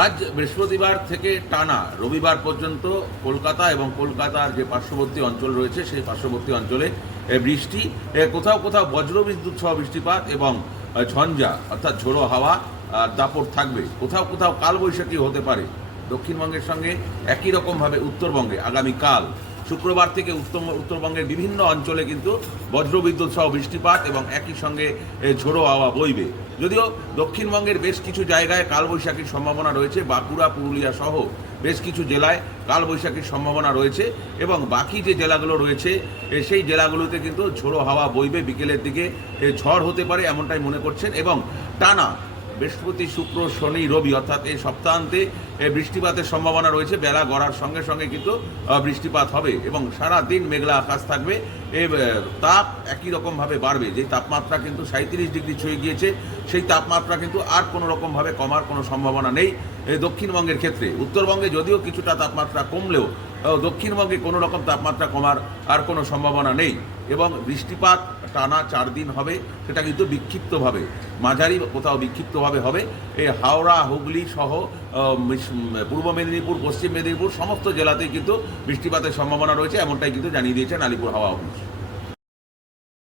আজ বৃহস্পতিবার থেকে টানা রবিবার পর্যন্ত কলকাতা এবং কলকাতার যে পার্শ্ববর্তী অঞ্চল রয়েছে সেই পার্শ্ববর্তী অঞ্চলে বৃষ্টি, কোথাও কোথাও বজ্রবিদ্যুৎ সহ বৃষ্টিপাত এবং ঝঞ্ঝা অর্থাৎ ঝোড়ো হাওয়া দাপট থাকবে। কোথাও কোথাও কালবৈশাখী হতে পারে। দক্ষিণবঙ্গের সঙ্গে একই রকমভাবে উত্তরবঙ্গে আগামীকাল শুক্রবার থেকে উত্তরবঙ্গের বিভিন্ন অঞ্চলে কিন্তু বজ্রবিদ্যুৎ সহ বৃষ্টিপাত এবং একই সঙ্গে ঝোড়ো হাওয়া বইবে। যদিও দক্ষিণবঙ্গের বেশ কিছু জায়গায় কালবৈশাখীর সম্ভাবনা রয়েছে, বাঁকুড়া পুরুলিয়া সহ বেশ কিছু জেলায় কালবৈশাখীর সম্ভাবনা রয়েছে এবং বাকি যে জেলাগুলো রয়েছে সেই জেলাগুলোতে কিন্তু ঝোড়ো হাওয়া বইবে। বিকেলের দিকে ঝড় হতে পারে এমনটাই মনে করছেন এবং টানা বৃহস্পতি শুক্র শনি রবি অর্থাৎ এই সপ্তাহান্তে বৃষ্টিপাতের সম্ভাবনা রয়েছে। বেলা গড়ার সঙ্গে সঙ্গে কিন্তু বৃষ্টিপাত হবে এবং সারা দিন মেঘলা আকাশ থাকবে। তাপ একই রকমভাবে বাড়বে। যে তাপমাত্রা কিন্তু 37 ডিগ্রি ছুঁয়ে গিয়েছে সেই তাপমাত্রা কিন্তু আর কোনো রকমভাবে কমার কোনো সম্ভাবনা নেই দক্ষিণবঙ্গের ক্ষেত্রে। উত্তরবঙ্গে যদিও কিছুটা তাপমাত্রা কমলেও দক্ষিণবঙ্গে কোনো রকম তাপমাত্রা কমার আর কোনো সম্ভাবনা নেই এবং বৃষ্টিপাত টানা 4 দিন হবে। সেটা কিন্তু বিক্ষিপ্তভাবে, মাঝারি কোথাও বিক্ষিপ্তভাবে হবে। এই হাওড়া হুগলি সহ পূর্ব মেদিনীপুর পশ্চিম মেদিনীপুর সমস্ত জেলাতেই কিন্তু বৃষ্টিপাতের সম্ভাবনা রয়েছে, এমনটাই কিন্তু জানিয়ে দিয়েছেন আলিপুর হাওয়া অফিস।